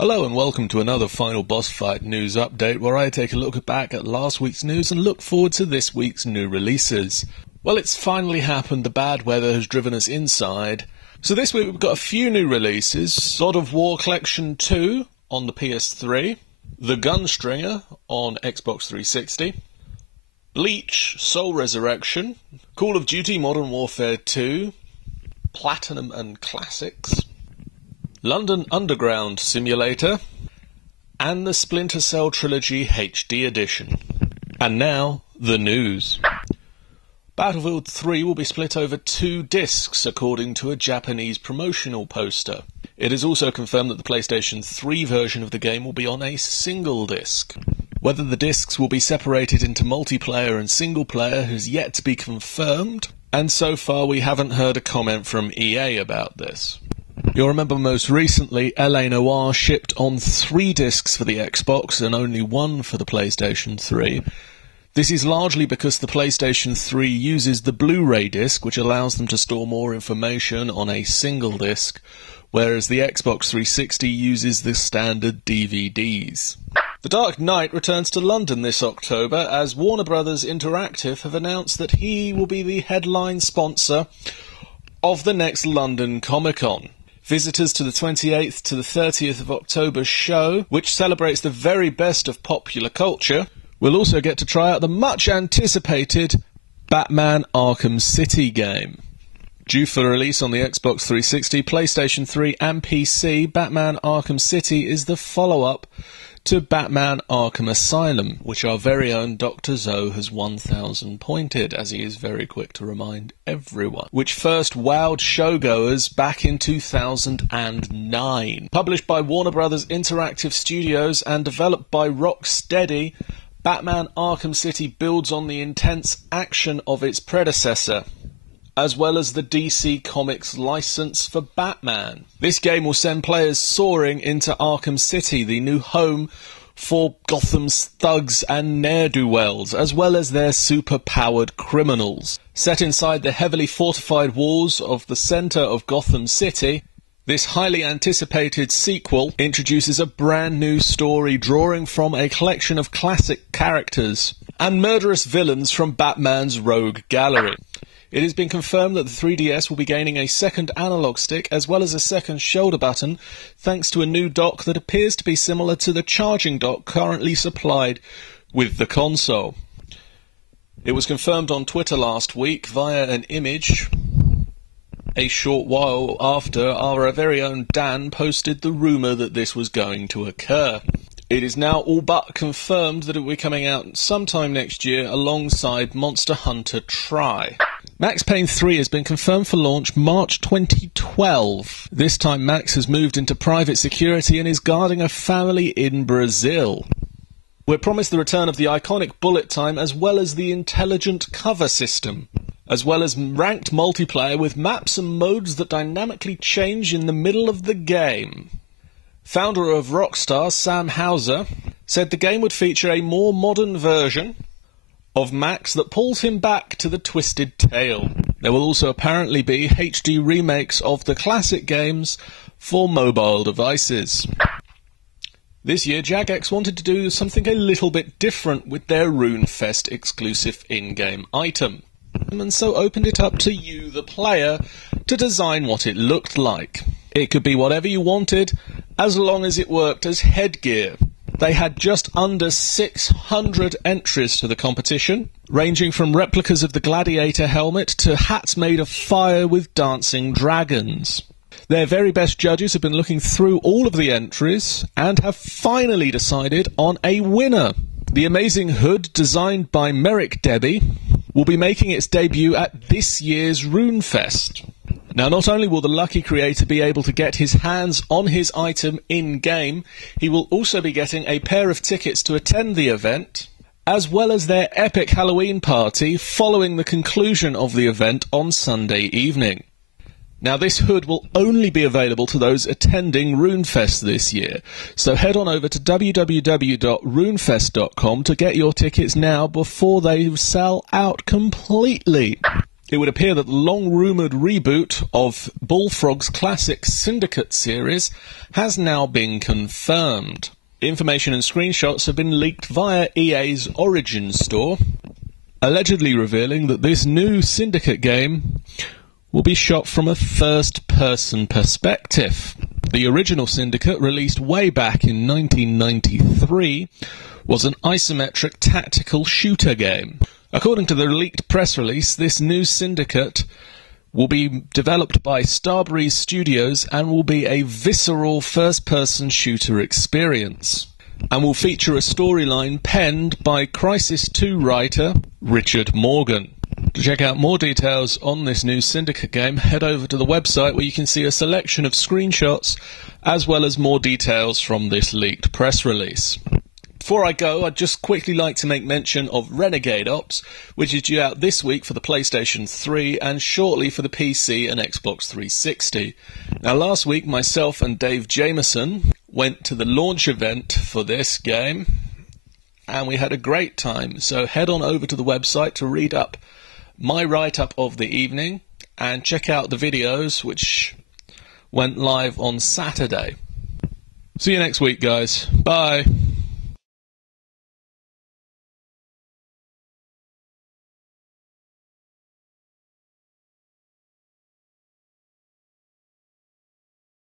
Hello and welcome to another Final Boss Fight news update where I take a look back at last week's news and look forward to this week's new releases. Well, it's finally happened, the bad weather has driven us inside. So this week we've got a few new releases. God of War Collection 2 on the PS3, The Gunstringer on Xbox 360, Bleach Soul Resurrection, Call of Duty Modern Warfare 2, Platinum and Classics, London Underground Simulator, and the Splinter Cell Trilogy HD Edition. And now, the news. Battlefield 3 will be split over 2 discs, according to a Japanese promotional poster. It is also confirmed that the PlayStation 3 version of the game will be on a single disc. Whether the discs will be separated into multiplayer and single player has yet to be confirmed, and so far we haven't heard a comment from EA about this. You'll remember most recently, L.A. Noire shipped on 3 discs for the Xbox and only 1 for the PlayStation 3. This is largely because the PlayStation 3 uses the Blu-ray disc, which allows them to store more information on a single disc, whereas the Xbox 360 uses the standard DVDs. The Dark Knight returns to London this October as Warner Bros. Interactive have announced that he will be the headline sponsor of the next London Comic-Con. Visitors to the 28th to the 30th of October show, which celebrates the very best of popular culture, will also get to try out the much-anticipated Batman Arkham City game. Due for release on the Xbox 360, PlayStation 3 and PC, Batman Arkham City is the follow-up to Batman Arkham Asylum, which our very own Dr. Zoe has 1,000 pointed, as he is very quick to remind everyone, which first wowed showgoers back in 2009. Published by Warner Bros. Interactive Studios and developed by Rocksteady, Batman Arkham City builds on the intense action of its predecessor, as well as the DC Comics license for Batman. This game will send players soaring into Arkham City, the new home for Gotham's thugs and ne'er-do-wells, as well as their super-powered criminals. Set inside the heavily fortified walls of the centre of Gotham City, this highly anticipated sequel introduces a brand new story drawing from a collection of classic characters and murderous villains from Batman's rogue gallery. It has been confirmed that the 3DS will be gaining a second analog stick as well as a second shoulder button thanks to a new dock that appears to be similar to the charging dock currently supplied with the console. It was confirmed on Twitter last week via an image. A short while after, our very own Dan posted the rumour that this was going to occur. It is now all but confirmed that it will be coming out sometime next year alongside Monster Hunter Tri. Max Payne 3 has been confirmed for launch March 2012. This time Max has moved into private security and is guarding a family in Brazil. We're promised the return of the iconic bullet time as well as the intelligent cover system, as well as ranked multiplayer with maps and modes that dynamically change in the middle of the game. Founder of Rockstar, Sam Houser, said the game would feature a more modern version of Max that pulls him back to the twisted tale. There will also apparently be HD remakes of the classic games for mobile devices. This year, Jagex wanted to do something a little bit different with their RuneFest exclusive in-game item, and so opened it up to you, the player, to design what it looked like. It could be whatever you wanted, as long as it worked as headgear. They had just under 600 entries to the competition, ranging from replicas of the Gladiator helmet to hats made of fire with dancing dragons. Their very best judges have been looking through all of the entries and have finally decided on a winner. The amazing hood, designed by Merrick Debbie, will be making its debut at this year's RuneFest. Now, not only will the lucky creator be able to get his hands on his item in-game, he will also be getting a pair of tickets to attend the event, as well as their epic Halloween party following the conclusion of the event on Sunday evening. Now, this hood will only be available to those attending RuneFest this year, so head on over to www.runefest.com to get your tickets now before they sell out completely. it would appear that the long-rumoured reboot of Bullfrog's classic Syndicate series has now been confirmed. Information and screenshots have been leaked via EA's Origin store, allegedly revealing that this new Syndicate game will be shot from a first-person perspective. The original Syndicate, released way back in 1993, was an isometric tactical shooter game. According to the leaked press release, this new Syndicate will be developed by Starbreeze Studios and will be a visceral first-person shooter experience, and will feature a storyline penned by Crisis 2 writer Richard Morgan. To check out more details on this new Syndicate game, head over to the website where you can see a selection of screenshots as well as more details from this leaked press release. Before I go, I'd just quickly like to make mention of Renegade Ops, which is due out this week for the PlayStation 3 and shortly for the PC and Xbox 360. Now, last week, myself and Dave Jameson went to the launch event for this game, and we had a great time. So head on over to the website to read up my write-up of the evening and check out the videos which went live on Saturday. See you next week, guys. Bye.